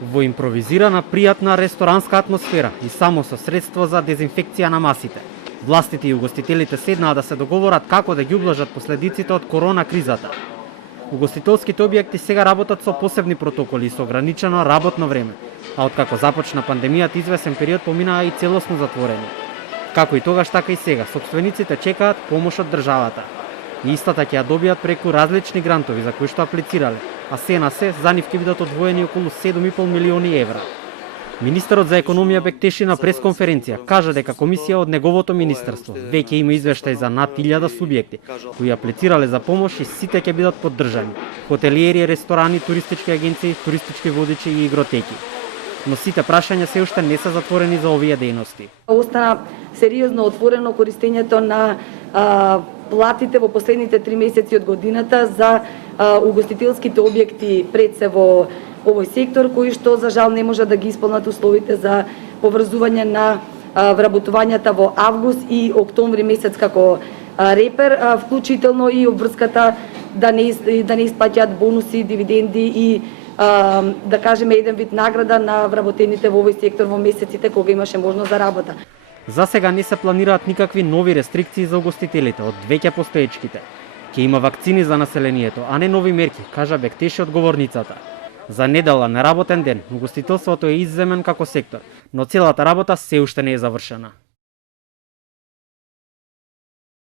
Во импровизирана, пријатна ресторанска атмосфера и само со средство за дезинфекција на масите. Властите и угостителите седнаа да се договорат како да ги ублажат последиците од корона кризата. Угостителските објекти сега работат со посебни протоколи и со ограничено работно време, а откако започна пандемијата извесен период поминаа и целосно затворени. Како и тогаш, така и сега, сопствениците чекаат помош од државата. И истата ќе ја добијат преку различни грантови за кои што аплицирале, а се на се за нив ќе бидат одвоени околу 7,5 милиони евра. Министерот за економија Бектеши на пресконференција кажа дека комисија од неговото министерство веќе има извештај за над 1000 субјекти кои аплицирале за помош и сите ќе бидат поддржани: хотелиери, ресторани, туристички агенции, туристички водичи и игротеки. Но сите прашања се уште не се затворени за овие дејности. Остана сериозно отворено користењето на платите во последните 3 месеци од годината за угостителските објекти пред се во овој сектор, кои што за жал не може да ги исполнат условите за поврзување на вработувањата во август и октомври месец како репер, вклучително и обврската да не исплаќаат бонуси, дивиденди и да кажеме еден вид награда на вработените во овој сектор во месеците кога имаше можност за работа. За сега не се планираат никакви нови рестрикции за угостителите од веќе постоечките. Ќе има вакцини за населението, а не нови мерки, кажа Бектеши одговорницата. За недела неработен ден, угостителството е изземен како сектор, но целата работа се уште не е завршена.